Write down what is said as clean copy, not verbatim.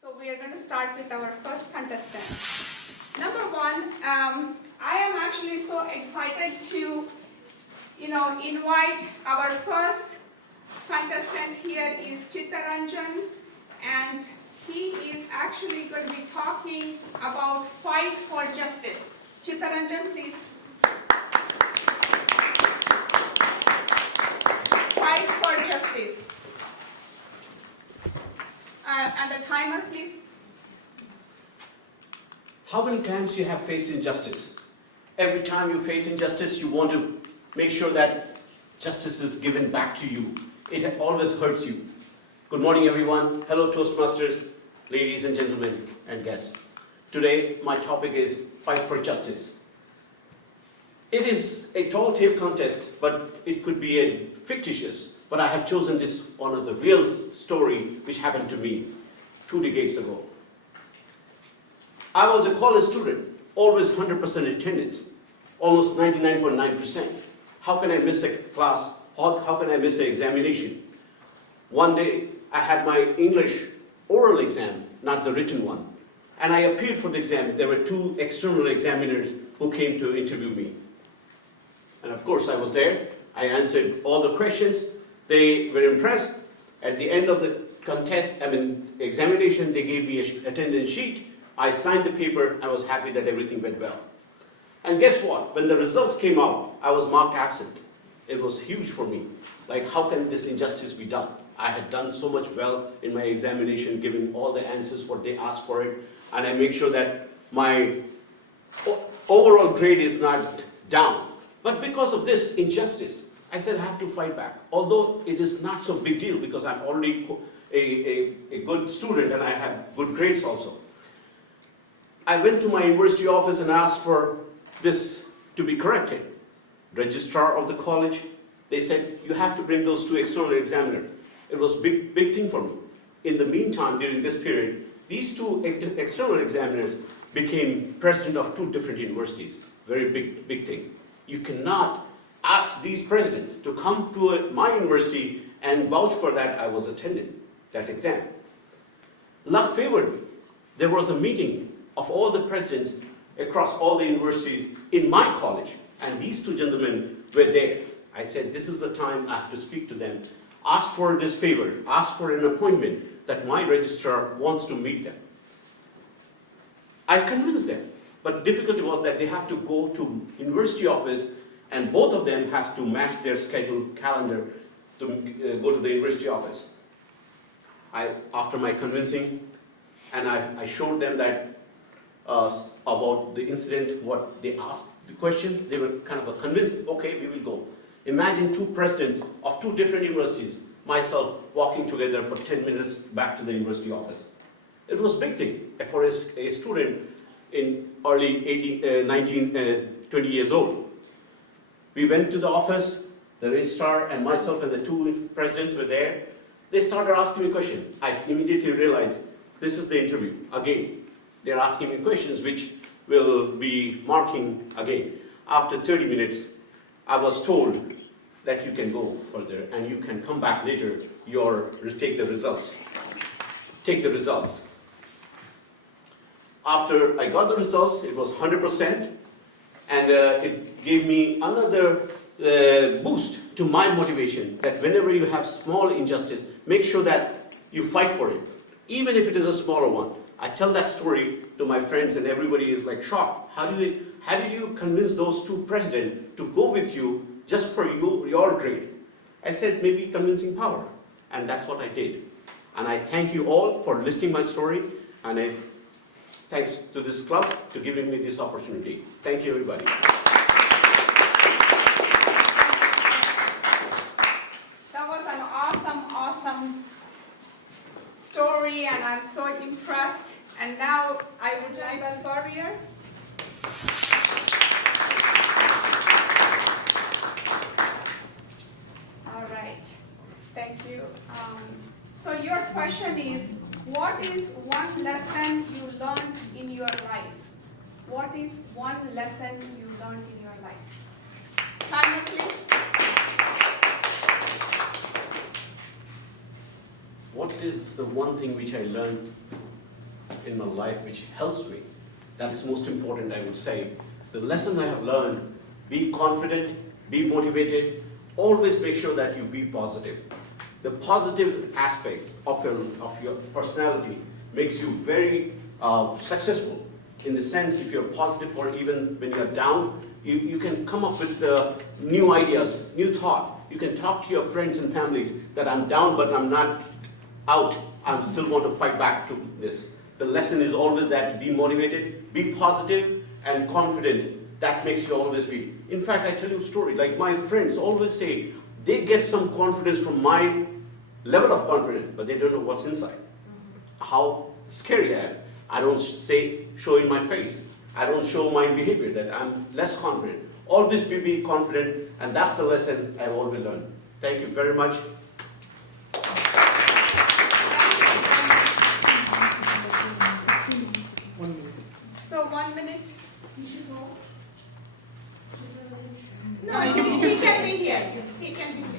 So we are going to start with our first contestant. Number one, I am actually so excited to, invite our first contestant here is Chitranjan, and he is actually going to be talking about fight for justice. Chitranjan, please. Fight for justice. And the timer, please. How many times you have faced injustice? Every time you face injustice, you want to make sure that justice is given back to you. It always hurts you. Good morning, everyone. Hello, Toastmasters, ladies and gentlemen, and guests. Today, my topic is fight for justice. It is a tall tale contest, but it could be a fictitious. But I have chosen this one of the real story which happened to me 2 decades ago. I was a college student, always 100% attendance, almost 99.9%. How can I miss a class? How can I miss an examination? One day, I had my English oral exam, not the written one. And I appeared for the exam. There were 2 external examiners who came to interview me. And of course, I was there. I answered all the questions. They were impressed. At the end of the examination, they gave me an attendance sheet. I signed the paper. I was happy that everything went well. And guess what? When the results came out, I was marked absent. It was huge for me. Like, how can this injustice be done? I had done so much well in my examination, giving all the answers what they asked for it, and I make sure that my overall grade is not down. But because of this injustice, I said I have to fight back. Although it is not so big deal because I'm already a good student and I have good grades also. I went to my university office and asked for this to be corrected. Registrar of the college, they said, you have to bring those 2 external examiners. It was a big thing for me. In the meantime, during this period, these 2 external examiners became president of 2 different universities. Very big thing. You cannot ask these presidents to come to my university and vouch for that I was attending that exam. Luck favored me. There was a meeting of all the presidents across all the universities in my college, and these 2 gentlemen were there. I said, this is the time I have to speak to them, ask for this favor, ask for an appointment that my registrar wants to meet them. I convinced them, but the difficulty was that they have to go to university office and both of them have to match their scheduled calendar to go to the university office. After my convincing, and I showed them that about the incident, what they asked, the questions, they were kind of convinced, okay, we will go. Imagine 2 presidents of 2 different universities, myself walking together for 10 minutes back to the university office. It was a big thing for a student in early 20 years old. We went to the office, the registrar and myself and the 2 presidents were there. They started asking me questions. I immediately realized this is the interview again. They're asking me questions which will be marking again. After 30 minutes, I was told that you can go further and you can come back later, take the results. Take the results. After I got the results, it was 100%, and it gave me another boost to my motivation that whenever you have small injustice, make sure that you fight for it, even if it is a smaller one. I tell that story to my friends and everybody is like shocked. How did you convince those 2 presidents to go with you just for your grade? I said, maybe convincing power. And that's what I did. And I thank you all for listening my story. And thanks to this club to giving me this opportunity. Thank you, everybody. That was an awesome story, and I'm so impressed. And now I would like Belwariar. All right, thank you. So your question is, what is one lesson you learned in your life? What is one lesson you learned in your life? Timer, please. What is the one thing which I learned in my life which helps me. That is most important, I would say. The lesson I have learned, be confident, be motivated, always make sure that you be positive. The positive aspect of your personality makes you very successful. In the sense, if you're positive or even when you're down, you can come up with new ideas, new thought. You can talk to your friends and families that I'm down but I'm not out. I'm still going to fight back to this. The lesson is always that be motivated, be positive and confident. That makes you always be. In fact, I tell you a story. Like my friends always say, they get some confidence from my level of confidence, but they don't know what's inside. How scary I am. I don't show in my face. I don't show my behavior that I'm less confident. Always be confident, and that's the lesson I've always learned. Thank you very much. So 1 minute. You should go. No, No, you can he can be here. He can be here.